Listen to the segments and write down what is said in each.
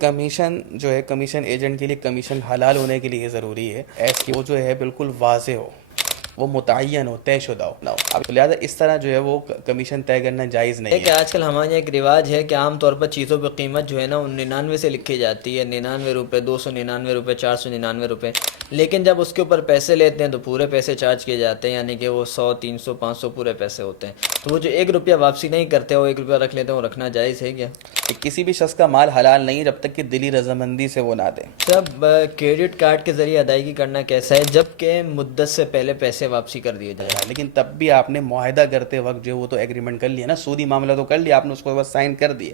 Commission جو ہے commission agent کے لیے کمیشن حلال ہونے کے لیے ضروری ہے ایسی وہ جو ہے بالکل واضح ہو، وہ متعین ہو، طے شدہ ہو۔ اب لہٰذا اس طرح جو ہے وہ کمیشن طے کرنا جائز نہیں کہ ہے۔ آج کل ہمارے یہاں ایک رواج ہے کہ عام طور پر چیزوں پہ قیمت جو ہے نا 99 سے لکھی جاتی ہے، 99 روپے، 299 روپے، 499 روپے، لیکن جب اس کے اوپر پیسے لیتے ہیں تو پورے پیسے چارج کیے جاتے ہیں، یعنی کہ وہ 100، 300، 500 پورے پیسے ہوتے ہیں۔ تو وہ جو 1 روپیہ واپسی نہیں کرتے، وہ 1 روپیہ رکھ لیتے ہیں، وہ رکھنا جائز ہے کیا؟ کہ کسی بھی شخص کا مال حلال نہیں جب تک کہ دلی رضامندی سے وہ نہ دے۔ سب کریڈٹ کارڈ کے ذریعے ادائیگی کرنا کیسا ہے جب کہ مدت سے پہلے پیسے واپسی کر دیے جائیں؟ لیکن تب بھی آپ نے معاہدہ کرتے وقت جو وہ تو ایگریمنٹ کر لیا نا، سودی معاملہ تو کر لیا آپ نے، اس کو بس سائن کر دیے۔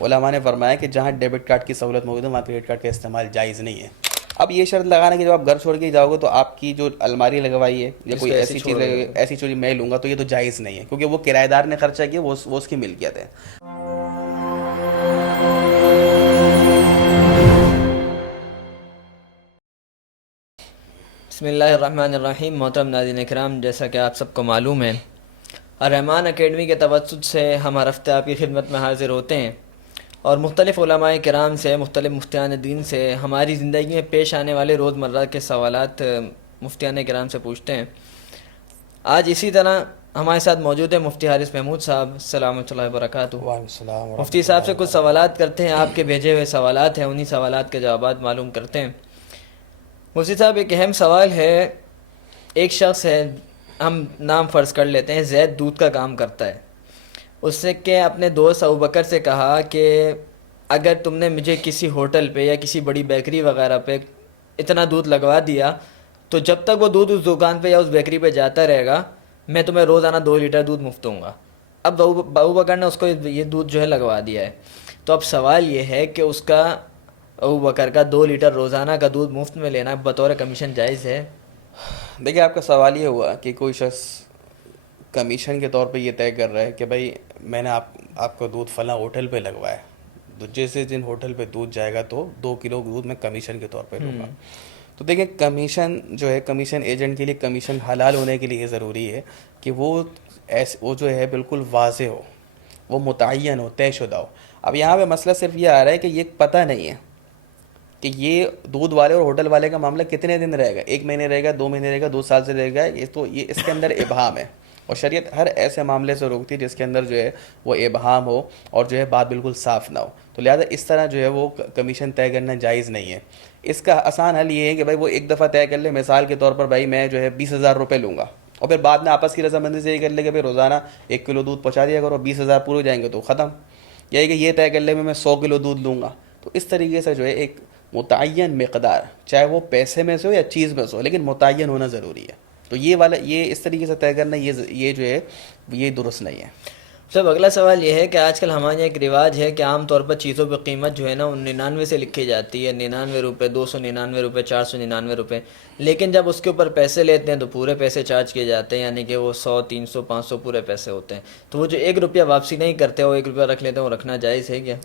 علماء نے فرمایا کہ جہاں ڈیبٹ کارڈ کی سہولت موجود ہے وہاں کریڈٹ کارڈ کا استعمال جائز نہیں ہے۔ اب یہ شرط لگانا کہ جب آپ گھر چھوڑ کے جاؤ گے تو آپ کی جو الماری لگوائی ہے یا کوئی ایسی چیز ایسی چیز میں لوں گا تو یہ تو جائز نہیں ہے، کیونکہ وہ کرایہ دار نے خرچہ کیا، وہ اس کی ملکیت ہے۔ بسم اللہ الرحمن الرحیم۔ محترم ناظرین کرام، جیسا کہ آپ سب کو معلوم ہے، الرحمان اکیڈمی کے توسط سے ہم ہر ہفتے آپ کی خدمت میں حاضر ہوتے ہیں اور مختلف علماء کرام سے، مختلف مفتیان دین سے ہماری زندگی میں پیش آنے والے روزمرہ کے سوالات مفتیان کرام سے پوچھتے ہیں۔ آج اسی طرح ہمارے ساتھ موجود ہے مفتی حارث محمود صاحب، السلام علیکم وبرکاتہ۔ وعلیکم السلام ورحمۃ مفتی صاحب سے کچھ سوالات کرتے ہیں، آپ کے بھیجے ہوئے سوالات ہیں، انہی سوالات کے جوابات معلوم کرتے ہیں۔ مفتی صاحب، ایک اہم سوال ہے، ایک شخص ہے، ہم نام فرض کر لیتے ہیں، زید دودھ کا کام کرتا ہے، اس نے کہ اپنے دوست ابوبکر سے کہا کہ اگر تم نے مجھے کسی ہوٹل پہ یا کسی بڑی بیکری وغیرہ پہ اتنا دودھ لگوا دیا تو جب تک وہ دودھ اس دکان پہ یا اس بیکری پہ جاتا رہے گا میں تمہیں روزانہ 2 لیٹر دودھ مفت دوں گا۔ اب ابوبکر نے اس کو یہ دودھ جو ہے لگوا دیا ہے، تو اب سوال یہ ہے کہ اس کا ابوبکر کا 2 لیٹر روزانہ کا دودھ مفت میں لینا بطور کمیشن جائز ہے؟ دیکھیں، آپ کا سوال یہ ہوا کہ کوئی شخص کمیشن کے طور پہ یہ طے کر رہا ہے کہ بھائی میں نے آپ کو دودھ فلاں ہوٹل پہ لگوایا، تو جیسے دن ہوٹل پہ دودھ جائے گا تو 2 کلو دودھ میں کمیشن کے طور پہ لوں گا۔ تو دیکھیں، کمیشن جو ہے کمیشن ایجنٹ کے لیے کمیشن حلال ہونے کے لیے ضروری ہے کہ وہ جو ہے بالکل واضح ہو، وہ متعین ہو، طے شدہ ہو۔ اب یہاں پہ مسئلہ صرف یہ آ رہا ہے کہ یہ پتہ نہیں ہے کہ یہ دودھ والے اور ہوٹل والے کا معاملہ کتنے دن رہے گا، 1 مہینے رہے گا، 2 مہینے رہے گا، 2 سال سے رہے گا، یہ اس کے اندر ابہام ہے، اور شریعت ہر ایسے معاملے سے روکتی ہے جس کے اندر جو ہے وہ ابہام ہو اور جو ہے بات بالکل صاف نہ ہو۔ تو لہٰذا اس طرح جو ہے وہ کمیشن طے کرنا جائز نہیں ہے۔ اس کا آسان حل یہ ہے کہ بھائی وہ ایک دفعہ طے کر لے، مثال کے طور پر بھائی میں جو ہے 20,000 روپے لوں گا، اور پھر بعد میں آپس کی رضامندی سے یہ کر لے کہ بھائی روزانہ 1 کلو دودھ پہنچا دیا کرو، 20,000 پورے ہو جائیں گے تو ختم۔ یہی کہ یہ طے کر لے میں 100 کلو دودھ لوں گا، تو اس طریقے سے جو ہے ایک متعین مقدار، چاہے وہ پیسے میں سے ہو یا چیز میں سے ہو، لیکن متعین ہونا ضروری ہے۔ تو یہ اس طریقے سے طے کرنا یہ جو ہے یہ درست نہیں ہے۔ سب اگلا سوال یہ ہے کہ آج کل ہمارے یہاں ایک رواج ہے کہ عام طور پر چیزوں پہ قیمت جو ہے نا 99 سے لکھی جاتی ہے، 99 روپے، 299 روپے، 499 روپے، لیکن جب اس کے اوپر پیسے لیتے ہیں تو پورے پیسے چارج کیے جاتے ہیں، یعنی کہ وہ 100، 300، 500 پورے پیسے ہوتے ہیں۔ تو وہ جو 1 روپیہ واپسی نہیں کرتے، وہ 1 روپیہ رکھ لیتے ہیں، وہ رکھنا جائز ہے کیا؟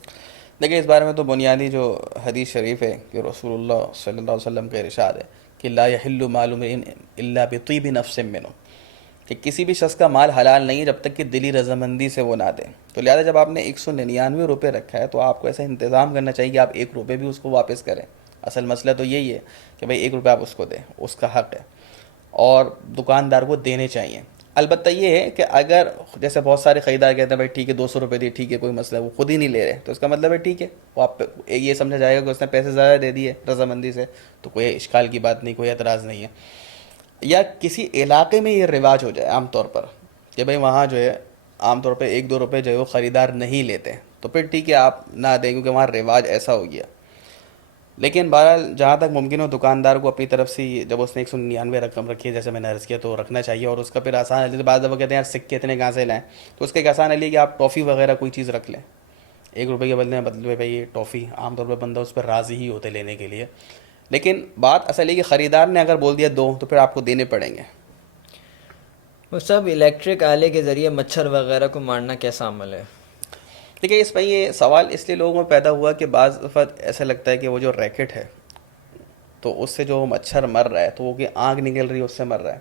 دیکھیں، اس بارے میں تو بنیادی جو حدیث شریف ہے کہ رسول اللہ صلی اللہ علیہ وسلم کا ارشاد ہے کہ لا یحل مال امرئ الا بطیب نفس منہ، کہ کسی بھی شخص کا مال حلال نہیں جب تک کہ دلی رضامندی سے وہ نہ دے۔ تو لہٰذا جب آپ نے 199 روپے رکھا ہے تو آپ کو ایسا انتظام کرنا چاہیے کہ آپ 1 روپے بھی اس کو واپس کریں۔ اصل مسئلہ تو یہی ہے کہ بھائی 1 روپے آپ اس کو دیں، اس کا حق ہے، اور دکاندار کو دینے چاہیے۔ البتہ یہ ہے کہ اگر جیسے بہت سارے خریدار کہتے ہیں بھائی ٹھیک ہے 200 روپے دیے، ٹھیک ہے کوئی مسئلہ، وہ خود ہی نہیں لے رہے، تو اس کا مطلب ہے ٹھیک ہے، وہ آپ یہ سمجھا جائے گا کہ اس نے پیسے زیادہ دے دیے رضامندی سے، تو کوئی اشکال کی بات نہیں، کوئی اعتراض نہیں ہے۔ یا کسی علاقے میں یہ رواج ہو جائے عام طور پر کہ بھائی وہاں جو ہے عام طور پہ 1-2 روپے جو ہے وہ خریدار نہیں لیتے، تو پھر ٹھیک ہے آپ نہ دیں کیونکہ وہاں رواج ایسا ہو گیا۔ لیکن بہرحال جہاں تک ممکن ہو دکاندار کو اپنی طرف سے جب اس نے 199 رقم رکھی ہے جیسے میں نے عرض کیا تو رکھنا چاہیے، اور اس کا پھر آسان حل، بعض دفعہ کہتے ہیں یار سکے اتنے کہاں سے لائیں، تو اس کا ایک آسان حل ہے کہ آپ ٹافی وغیرہ کوئی چیز رکھ لیں 1 روپے کے بدلے میں، بدلے بھائی یہ ٹافی، عام طور پہ بندہ اس پر راضی ہی ہوتے لینے کے لیے۔ لیکن بات اصل ہے کہ خریدار نے اگر بول دیا 2 تو پھر آپ کو دینے پڑیں گے۔ وہ سب الیکٹرک آلے کے ذریعے مچھر وغیرہ کو مارنا کیسا عمل ہے؟ دیکھیے، اس میں یہ سوال اس لیے لوگوں میں پیدا ہوا کہ بعض دفعہ ایسا لگتا ہے کہ وہ جو ریکٹ ہے تو اس سے جو مچھر مر رہا ہے تو وہ کہ آگ نکل رہی ہے اس سے مر رہا ہے،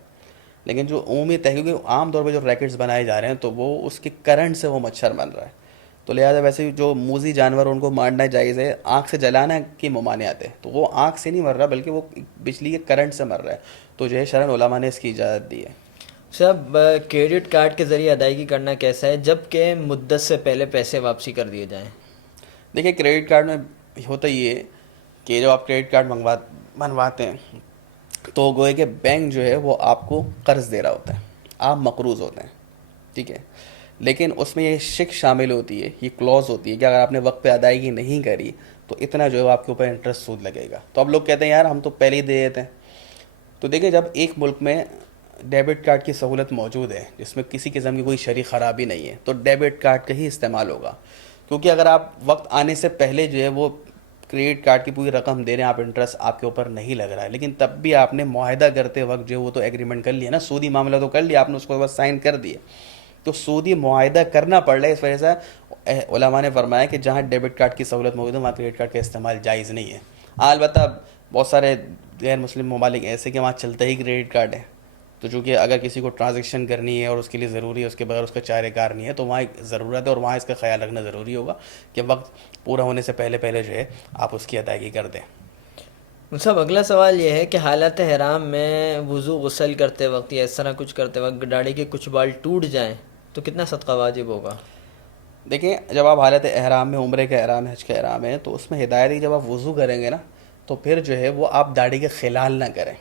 لیکن جو عمومی تحقیق عام طور پہ جو ریکٹس بنائے جا رہے ہیں تو وہ اس کے کرنٹ سے وہ مچھر مر رہا ہے۔ تو لہٰذا ویسے جو موذی جانور ان کو مارنا جائز ہے. آنکھ سے جلانا کی ممانعت ہے, تو وہ آنکھ سے نہیں مر رہا بلکہ وہ بجلی کے کرنٹ سے مر رہا ہے, تو جو ہے شرعاً علماء نے اس کی اجازت دی ہے. صاحب کریڈٹ کارڈ کے ذریعے ادائیگی کرنا کیسا ہے جب کہ مدت سے پہلے پیسے واپسی کر دیے جائیں؟ دیکھیے کریڈٹ کارڈ میں ہوتا یہ ہے کہ جب آپ کریڈٹ کارڈ بنواتے ہیں تو گوئے کہ بینک جو ہے وہ آپ کو قرض دے رہا ہوتا ہے, آپ مقروض ہوتے ہیں, ٹھیک ہے. لیکن اس میں یہ شک شامل ہوتی ہے, یہ کلوز ہوتی ہے کہ اگر آپ نے وقت پہ ادائیگی نہیں کری تو اتنا جو ہے آپ کے اوپر انٹرسٹ سود لگے گا. تو اب لوگ کہتے ہیں یار ہم تو پہلے ہی دے دیتے ہیں. تو دیکھیں جب ایک ملک میں ڈیبٹ کارڈ کی سہولت موجود ہے جس میں کسی قسم کی کوئی شرعی خرابی نہیں ہے تو ڈیبٹ کارڈ کا ہی استعمال ہوگا, کیونکہ اگر آپ وقت آنے سے پہلے جو ہے وہ کریڈٹ کارڈ کی پوری رقم دے رہے ہیں, آپ انٹرسٹ آپ کے اوپر نہیں لگ رہا ہے, لیکن تب بھی آپ نے معاہدہ کرتے وقت جو ہے وہ تو ایگریمنٹ کر لیا نا, سودی معاملہ تو کر لیا آپ نے, اس کو بس سائن کر دیے, تو سودی معاہدہ کرنا پڑ رہا ہے. اس وجہ سے علماء نے فرمایا کہ جہاں ڈیبٹ کارڈ کی سہولت موجود ہے وہاں کریڈٹ کارڈ کا استعمال جائز نہیں ہے. البتہ بہت سارے غیر مسلم ممالک ایسے کہ وہاں چلتا ہی کریڈٹ کارڈ ہے, تو چونکہ اگر کسی کو ٹرانزیکشن کرنی ہے اور اس کے لیے ضروری ہے, اس کے بغیر اس کا چارہ کار نہیں ہے, تو وہاں ایک ضرورت ہے اور وہاں اس کا خیال رکھنا ضروری ہوگا کہ وقت پورا ہونے سے پہلے جو ہے آپ اس کی ادائیگی کر دیں. صاحب اگلا سوال یہ ہے کہ حالت حرام میں وضو غسل کرتے وقت یا اس طرح کچھ کرتے وقت داڑھی کے کچھ بال ٹوٹ جائیں تو کتنا صدقہ واجب ہوگا؟ دیکھیں جب آپ حالت احرام میں, عمرے کا احرام ہے, حج کا احرام ہے, تو اس میں ہدایت ہے جب آپ وضو کریں گے نا تو پھر جو ہے وہ آپ داڑھی کے خلال نہ کریں,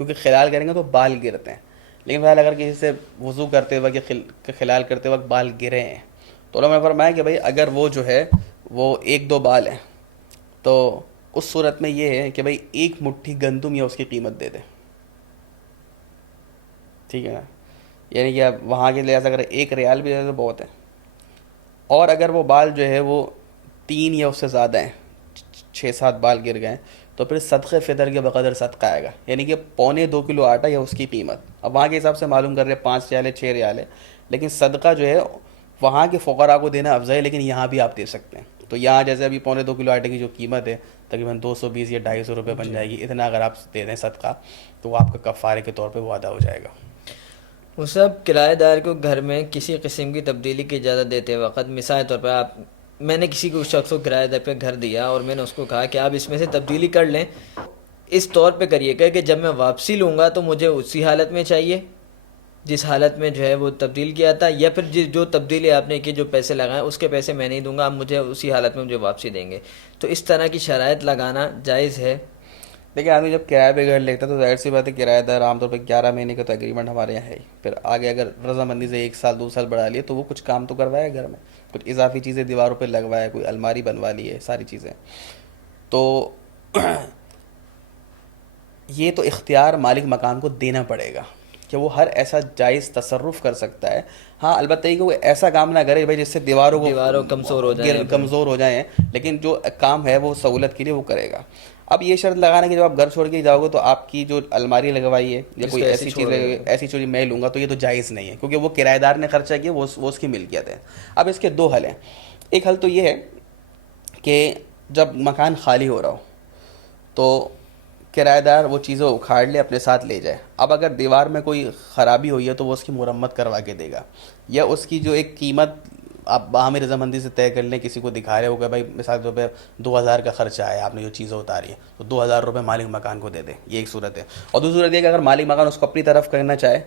کیونکہ خلال کریں گے تو بال گرتے ہیں. لیکن فی الحال اگر کسی سے وضو کرتے وقت یا خلال کرتے وقت بال گرے ہیں تو علماء نے فرمایا کہ بھائی اگر وہ جو ہے وہ 1-2 بال ہیں تو اس صورت میں یہ ہے کہ بھائی 1 مٹھی گندم یا اس کی قیمت دے دیں, ٹھیک ہے نا, یعنی کہ اب وہاں کے لحاظ اگر 1 ریال بھی دے تو بہت ہے. اور اگر وہ بال جو ہے وہ 3 یا اس سے زیادہ ہیں, 6-7 بال گر گئے, تو پھر صدقہ فطر کے بقدر صدقہ آئے گا, یعنی کہ 1.25 کلو آٹا یا اس کی قیمت. اب وہاں کے حساب سے معلوم کر رہے 5 ریال ہے 6 ریال ہے, لیکن صدقہ جو ہے وہاں کے فقراء کو دینا افضل ہے, لیکن یہاں بھی آپ دے سکتے ہیں. تو یہاں جیسے ابھی 1.25 کلو آٹے کی جو قیمت ہے تقریباً 220 یا 250 روپے بن جائے گی, اتنا اگر آپ دے دیں صدقہ تو وہ آپ کا کفارے کے طور پہ وہ ادا ہو جائے گا. وہ سب کرایہ دار کو گھر میں کسی قسم کی تبدیلی کی اجازت دیتے وقت, مثال طور پر میں نے کسی کو شخص کو کرایہ دار پہ گھر دیا اور میں نے اس کو کہا کہ آپ اس میں سے تبدیلی کر لیں, اس طور پہ کریے گا کہ جب میں واپسی لوں گا تو مجھے اسی حالت میں چاہیے جس حالت میں جو ہے وہ تبدیل کیا تھا, یا پھر جو تبدیلی آپ نے کی جو پیسے لگائیں اس کے پیسے میں نہیں دوں گا, آپ مجھے اسی حالت میں مجھے واپسی دیں گے. تو اس طرح کی شرائط لگانا جائز ہے؟ دیکھیں آدمی جب کرایہ پہ گھر لیتا ہے تو ظاہر سی بات ہے کرایہ دار عام طور پہ 11 مہینے کا تو ایگریمنٹ ہمارے یہاں ہے ہی, پھر آگے اگر رضامندی سے 1 سال 2 سال بڑھا لیے تو وہ کچھ کام تو کروایا گھر میں, کچھ اضافی چیزیں دیواروں پہ لگوایا, کوئی الماری بنوا لی ہے, ساری چیزیں. تو یہ تو اختیار مالک مکان کو دینا پڑے گا کہ وہ ہر ایسا جائز تصرف کر سکتا ہے. ہاں البتہ یہ کہ وہ ایسا کام نہ کرے بھائی جس سے دیواروں کمزور ہو جائیں, لیکن جو کام ہے وہ سہولت کے لیے وہ کرے گا. اب یہ شرط لگانا کہ جب آپ گھر چھوڑ کے جاؤ گے تو آپ کی جو الماری لگوائی ہے یا کوئی ایسی چیز میں لوں گا تو یہ تو جائز نہیں ہے, کیونکہ وہ کرایہ دار نے خرچہ کیا, وہ اس کی ملکیت ہے. اب اس کے 2 حل ہیں. ایک حل تو یہ ہے کہ جب مکان خالی ہو رہا ہو تو کرایہ دار وہ چیزیں اکھاڑ لے اپنے ساتھ لے جائے. اب اگر دیوار میں کوئی خرابی ہوئی ہے تو وہ اس کی مرمت کروا کے دے گا, یا اس کی جو ایک قیمت آپ باہمی رضامندی سے طے کر لیں, کسی کو دکھا رہے ہو کہ بھائی مثال کے طور پہ 2000 کا خرچہ آیا, آپ نے جو چیزیں اتاری ہیں تو 2000 روپے مالک مکان کو دے دیں, یہ ایک صورت ہے. اور دوسری صورت یہ کہ اگر مالک مکان اس کو اپنی طرف کرنا چاہے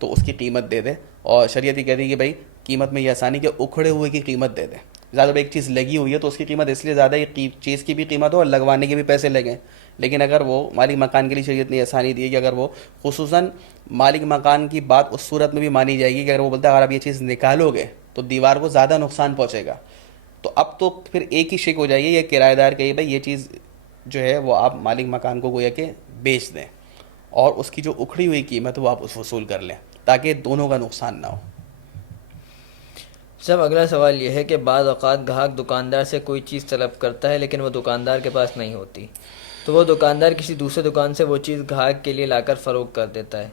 تو اس کی قیمت دے دے, اور شریعت یہ کہتی ہے کہ بھائی قیمت میں یہ آسانی کہ اکھڑے ہوئے کی قیمت دے دیں. زیادہ ایک چیز لگی ہوئی ہے تو اس کی قیمت اس لیے زیادہ ہے چیز کی بھی قیمت ہو اور لگوانے کے بھی پیسے لگیں, لیکن اگر وہ مالک مکان کے لیے شریعت نے آسانی دی ہے کہ اگر وہ خصوصاً مالک مکان کی بات اس صورت میں بھی مانی جائے گی کہ اگر وہ بولتا ہے اگر آپ یہ چیز نکالو گے تو دیوار کو زیادہ نقصان پہنچے گا, تو اب تو پھر ایک ہی شک ہو جائے گی یہ کرایہ دار کہ بھائی یہ چیز جو ہے وہ آپ مالک مکان کو گویا کہ بیچ دیں اور اس کی جو اکھڑی ہوئی قیمت وہ آپ اس وصول کر لیں تاکہ دونوں کا نقصان نہ ہو. صاحب اگلا سوال یہ ہے کہ بعض اوقات گاہک دکاندار سے کوئی چیز طلب کرتا ہے لیکن وہ دکاندار کے پاس نہیں ہوتی, تو وہ دکاندار کسی دوسرے دکان سے وہ چیز گاہک کے لیے لا کر فروخت کر دیتا ہے,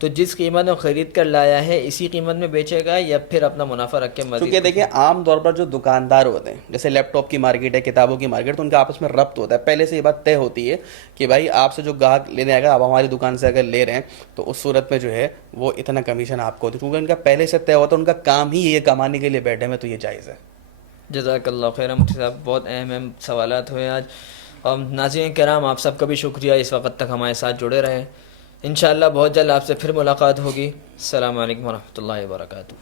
تو جس قیمت میں خرید کر لایا ہے اسی قیمت میں بیچے گا یا پھر اپنا منافع رکھ کے مزید؟ کیونکہ دیکھیں عام طور پر جو دکاندار ہوتے ہیں جیسے لیپ ٹاپ کی مارکیٹ ہے, کتابوں کی مارکیٹ, تو ان کا آپس میں ربط ہوتا ہے, پہلے سے یہ بات طے ہوتی ہے کہ بھائی آپ سے جو گاہک لینے آئے گا آپ ہماری دکان سے اگر لے رہے ہیں تو اس صورت میں جو ہے وہ اتنا کمیشن آپ کو ہوتی ہے, کیونکہ ان کا پہلے سے طے ہوتا ہے, ان کا کام ہی یہ کمانے کے لیے بیٹھے میں, تو یہ جائز ہے. جزاک اللہ خیر مفتی صاحب، بہت اہم سوالات ہوئے آج. اور ناظرین کرام، آپ سب کا بھی شکریہ اس وقت تک ہمارے ساتھ جڑے رہے. انشاءاللہ بہت جلد آپ سے پھر ملاقات ہوگی. السلام علیکم ورحمۃ اللہ وبرکاتہ.